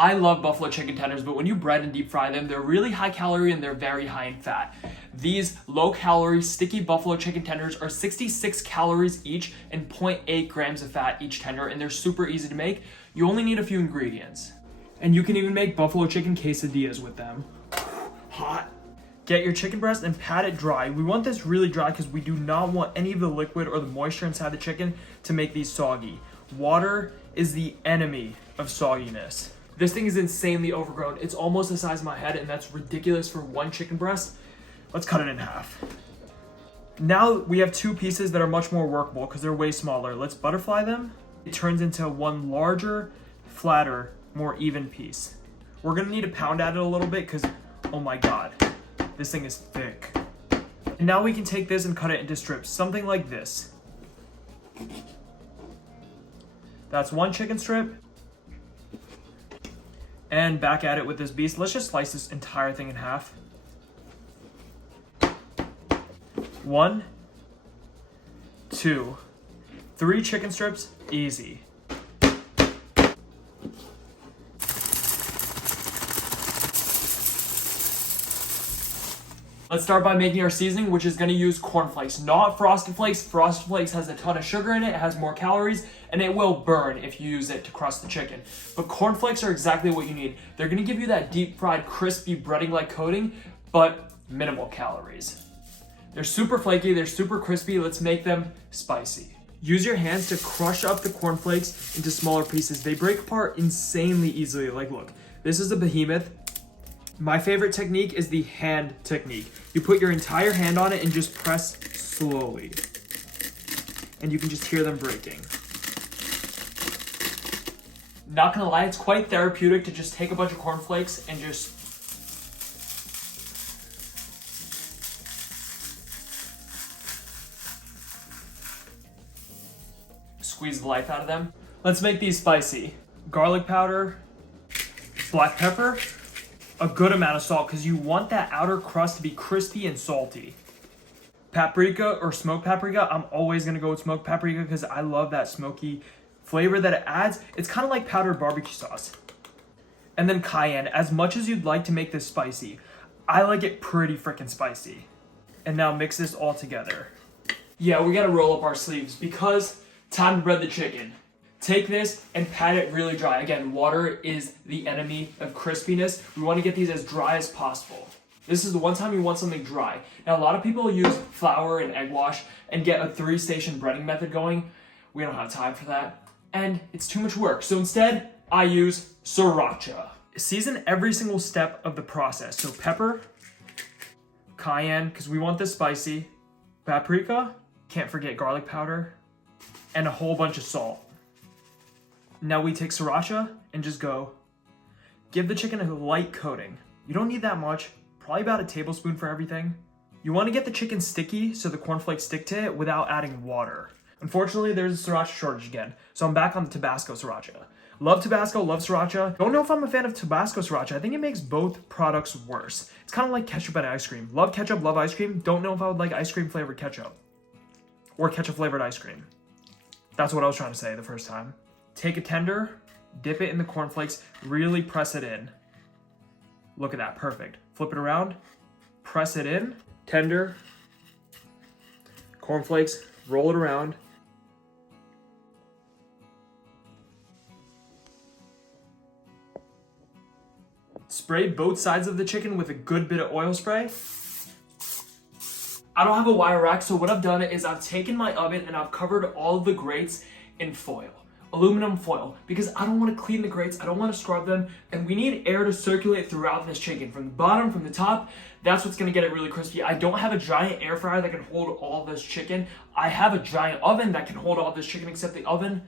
I love buffalo chicken tenders, but when you bread and deep fry them, they're really high calorie and they're very high in fat. These low calorie sticky buffalo chicken tenders are 66 calories each and 0.8 grams of fat each tender, and they're super easy to make. You only need a few ingredients. And you can even make buffalo chicken quesadillas with them. Hot. Get your chicken breast and pat it dry. We want this really dry because we do not want any of the liquid or the moisture inside the chicken to make these soggy. Water is the enemy of sogginess. This thing is insanely overgrown. It's almost the size of my head, and that's ridiculous for one chicken breast. Let's cut it in half. Now we have two pieces that are much more workable because they're way smaller. Let's butterfly them. It turns into one larger, flatter, more even piece. We're gonna need to pound at it a little bit because, oh my God, this thing is thick. And now we can take this and cut it into strips, something like this. That's one chicken strip. And back at it with this beast. Let's just slice this entire thing in half. 1, 2, 3 chicken strips, easy. Let's start by making our seasoning, which is going to use cornflakes, not Frosted Flakes. Frosted Flakes has a ton of sugar in it, has more calories, and it will burn if you use it to crust the chicken. But cornflakes are exactly what you need. They're going to give you that deep fried, crispy, breading-like coating, but minimal calories. They're super flaky, they're super crispy. Let's make them spicy. Use your hands to crush up the cornflakes into smaller pieces. They break apart insanely easily. Like, look, this is a behemoth. My favorite technique is the hand technique. You put your entire hand on it and just press slowly. And you can just hear them breaking. Not gonna lie, it's quite therapeutic to just take a bunch of cornflakes and just squeeze the life out of them. Let's make these spicy. Garlic powder, black pepper, a good amount of salt because you want that outer crust to be crispy and salty. Paprika or smoked paprika, I'm always gonna go with smoked paprika because I love that smoky flavor that it adds. It's kind of like powdered barbecue sauce. And then cayenne, as much as you'd like to make this spicy, I like it pretty freaking spicy. And now mix this all together. Yeah, we gotta roll up our sleeves because time to bread the chicken. Take this and pat it really dry. Again, water is the enemy of crispiness. We want to get these as dry as possible. This is the one time you want something dry. Now, a lot of people use flour and egg wash and get a 3-station breading method going. We don't have time for that. And it's too much work. So instead, I use sriracha. Season every single step of the process. So pepper, cayenne, because we want this spicy, paprika, can't forget garlic powder, and a whole bunch of salt. Now we take sriracha and just go. Give the chicken a light coating. You don't need that much, probably about a tablespoon for everything. You want to get the chicken sticky so the cornflakes stick to it without adding water. Unfortunately, there's a sriracha shortage again, so I'm back on the Tabasco sriracha. Love Tabasco, love sriracha. Don't know if I'm a fan of Tabasco sriracha. I think it makes both products worse. It's kind of like ketchup and ice cream. Love ketchup, love ice cream. Don't know if I would like ice cream flavored ketchup. Or ketchup flavored ice cream. That's what I was trying to say the first time. Take a tender, dip it in the cornflakes, really press it in. Look at that, perfect. Flip it around, press it in, tender, cornflakes, roll it around. Spray both sides of the chicken with a good bit of oil spray. I don't have a wire rack, so what I've done is I've taken my oven and I've covered all of the grates in foil. Aluminum foil, because I don't want to clean the grates, I don't want to scrub them, and we need air to circulate throughout this chicken, from the bottom, from the top. That's what's going to get it really crispy. I don't have a giant air fryer that can hold all this chicken. I have a giant oven that can hold all this chicken, except the oven,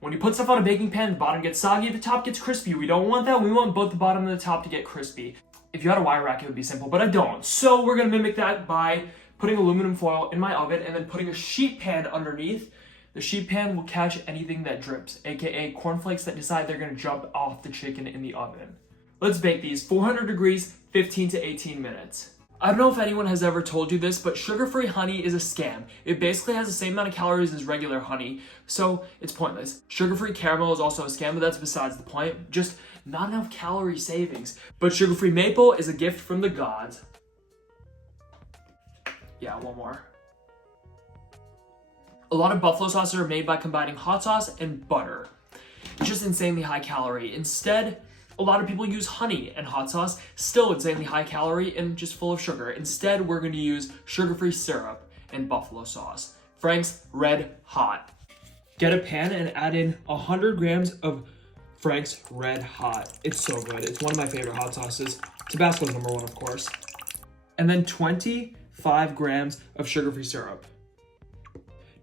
when you put stuff on a baking pan, the bottom gets soggy, the top gets crispy. We don't want that. We want both the bottom and the top to get crispy. If you had a wire rack, it would be simple, but I don't. So we're going to mimic that by putting aluminum foil in my oven and then putting a sheet pan underneath. The sheet pan will catch anything that drips, aka cornflakes that decide they're gonna jump off the chicken in the oven. Let's bake these 400 degrees, 15 to 18 minutes. I don't know if anyone has ever told you this, but sugar-free honey is a scam. It basically has the same amount of calories as regular honey, so it's pointless. Sugar-free caramel is also a scam, but that's besides the point. Just not enough calorie savings. But sugar-free maple is a gift from the gods. Yeah, one more. A lot of buffalo sauces are made by combining hot sauce and butter. It's just insanely high calorie. Instead, a lot of people use honey and hot sauce, still insanely high calorie and just full of sugar. Instead, we're going to use sugar-free syrup and buffalo sauce. Frank's Red Hot. Get a pan and add in 100 grams of Frank's Red Hot. It's so good. It's one of my favorite hot sauces. Tabasco's number one, of course. And then 25 grams of sugar-free syrup.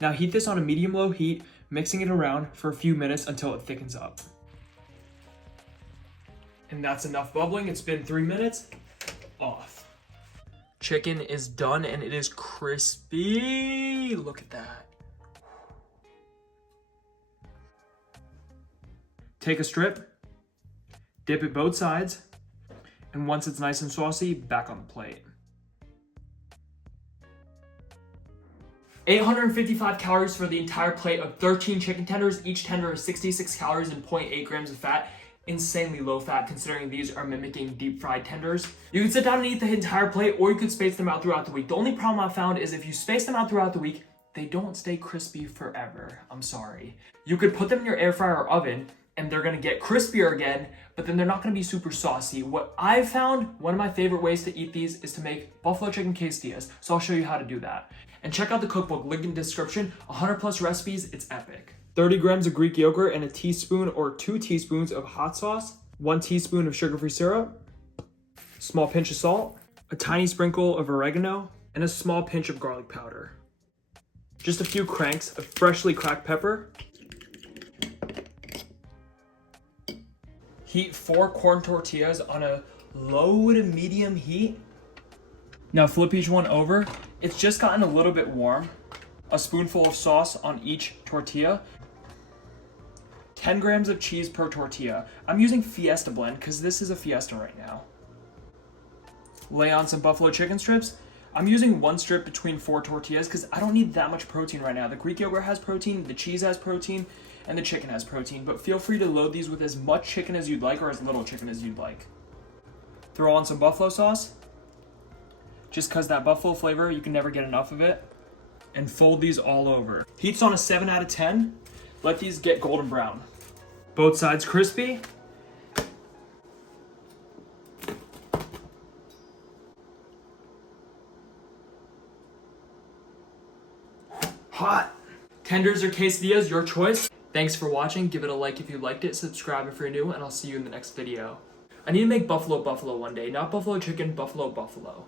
Now heat this on a medium-low heat, mixing it around for a few minutes until it thickens up. And that's enough bubbling. It's been 3 minutes. Off. Chicken is done and it is crispy. Look at that. Take a strip, dip it both sides, and once it's nice and saucy, back on the plate. 855 calories for the entire plate of 13 chicken tenders. Each tender is 66 calories and 0.8 grams of fat. Insanely low fat considering these are mimicking deep fried tenders. You can sit down and eat the entire plate, or you could space them out throughout the week. The only problem I found is if you space them out throughout the week, they don't stay crispy forever. I'm sorry. You could put them in your air fryer or oven and they're gonna get crispier again, but then they're not gonna be super saucy. What I've found, one of my favorite ways to eat these is to make buffalo chicken quesadillas. So I'll show you how to do that. And check out the cookbook, link in the description. 100 plus recipes, it's epic. 30 grams of Greek yogurt and a teaspoon or 2 teaspoons of hot sauce, 1 teaspoon of sugar-free syrup, small pinch of salt, a tiny sprinkle of oregano, and a small pinch of garlic powder. Just a few cranks of freshly cracked pepper. Heat 4 corn tortillas on a low to medium heat. Now flip each one over. It's just gotten a little bit warm. A spoonful of sauce on each tortilla. 10 grams of cheese per tortilla. I'm using Fiesta blend because this is a Fiesta right now. Lay on some buffalo chicken strips. I'm using 1 strip between 4 tortillas because I don't need that much protein right now. The Greek yogurt has protein, the cheese has protein, and the chicken has protein, but feel free to load these with as much chicken as you'd like or as little chicken as you'd like. Throw on some buffalo sauce, just because that buffalo flavor, you can never get enough of it, and fold these all over. Heat's on a 7 out of 10. Let these get golden brown. Both sides crispy. Hot. Tenders or quesadillas, your choice. Thanks for watching. Give it a like if you liked it, subscribe if you're new, and I'll see you in the next video. I need to make buffalo one day, not buffalo chicken, buffalo.